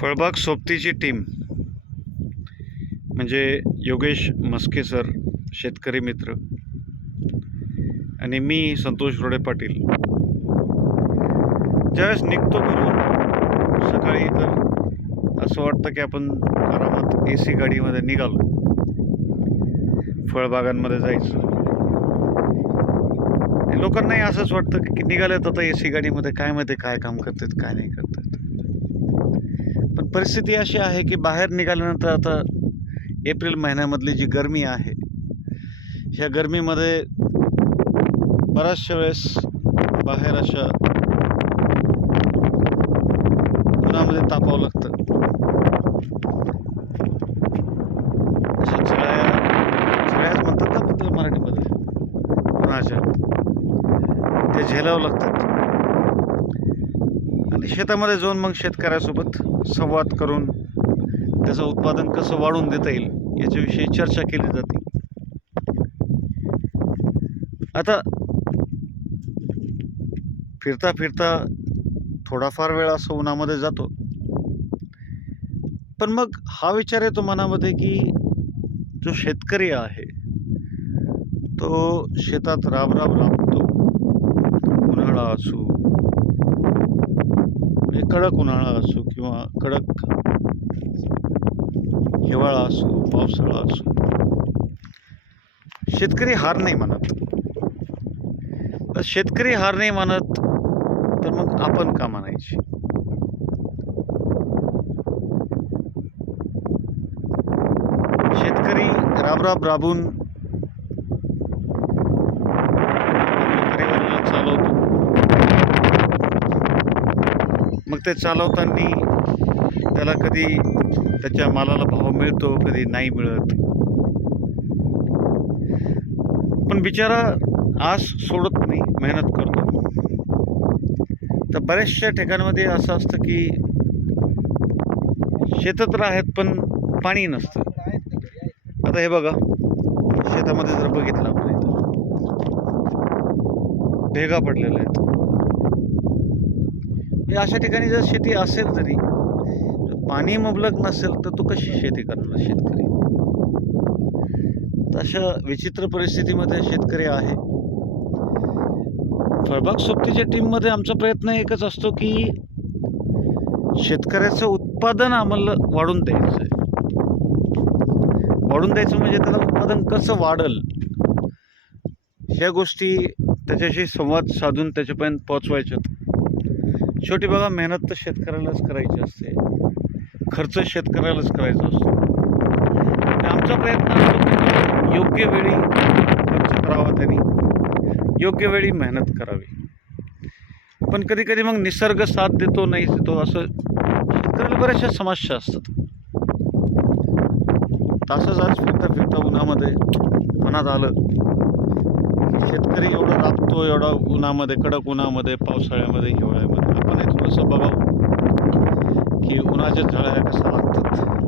फळबाग सोबतीची टीम म्हणजे योगेश म्हस्के सर, शेतकरी मित्र, आणि मी संतोष रोडे पाटील. ज्यावेळेस निघतो घरून सकाळी, तर असं वाटतं की आपण आरामात AC गाडीमध्ये निघालो, फळबागांमध्ये जायचं. लोकांनाही असंच वाटतं की निघालेत आता AC गाडीमध्ये, काय माहिती काय काम करतात काय नाही करतात. पण परिस्थिती अशी आहे की बाहेर निघाल्यानंतर आता एप्रिल महिन्यामधली जी गरमी आहे, ह्या गरमीमध्ये बऱ्याचशा वेळेस बाहेर अशा उन्हामध्ये तापावं लागतं. अशा चळ्याच म्हणतात ना आपल्याला मराठीमध्ये, उन्हाच्या, ते झेलावं लागतात. आणि शेतामध्ये जाऊन मग शेतकऱ्यासोबत संवाद करून त्याचं उत्पादन कसं वाढवून देता येईल याच्याविषयी चर्चा केली जाते. आता फिरता फिरता थोडाफार वेळ असं उन्हामध्ये जातो, पण मग हा विचार येतो मनामध्ये की जो शेतकरी आहे तो शेतात राबतो. उन्हाळा असो, म्हणजे कडक उन्हाळा असो किंवा कडक हिवाळा असो, पावसाळा असो, शेतकरी हार नाही मानत. तर शेतकरी हार नाही मानत, तर मग आपण का मानायची? शेतकरी राबून परिवाराला चालवतो. मग ते चालवताना त्याला कधी त्याच्या मालाला भाव मिळतो, कधी नाही मिळत. पण बिचारा आस सोडत नाही, मेहनत करतो. तर बऱ्याचशा ठिकाणामध्ये असं असतं की शेतं तर आहेत पण पाणी नसतं. आता हे बघा, शेतामध्ये जर बघितलं आपण, इथं भेगा पडलेल्या आहेत. अशा ठिकाणी जर शेती असेल, तरी पाणी मुबलक नसेल तर तो कशी शेती करणार शेतकरी? अशा विचित्र परिस्थितीमध्ये शेतकरी आहे. फळबाग सोबतीच्या टीममध्ये आमचा प्रयत्न एकच असतो की शेतकऱ्याचं उत्पादन आम्हाला वाढून द्यायचं आहे. वाढून द्यायचं म्हणजे त्याला उत्पादन कसं वाढेल ह्या गोष्टी त्याच्याशी संवाद साधून त्याच्यापर्यंत पोहोचवायच्यात. शेवटी बघा, मेहनत तर शेतकऱ्यालाच करायची असते, खर्च शेतकऱ्यालाच करायचा असतो. आमचा प्रयत्न असतो की योग्य वेळी खर्च करावा, त्यांनी योग्य वेळी मेहनत करावी. पण कधी कधी मग निसर्ग साथ देतो नाही देतो, असं शेतकऱ्याला बऱ्याचशा समस्या असतात. तसंच आज फिरता उन्हामध्ये मनात आलं की शेतकरी एवढा राबतो, एवढा उन्हामध्ये, कडक उन्हामध्ये, पावसाळ्यामध्ये, हिवाळ्यामध्ये, आपण हे थोडंसं बघावं की उन्हाच्या झळा कशा लागतात.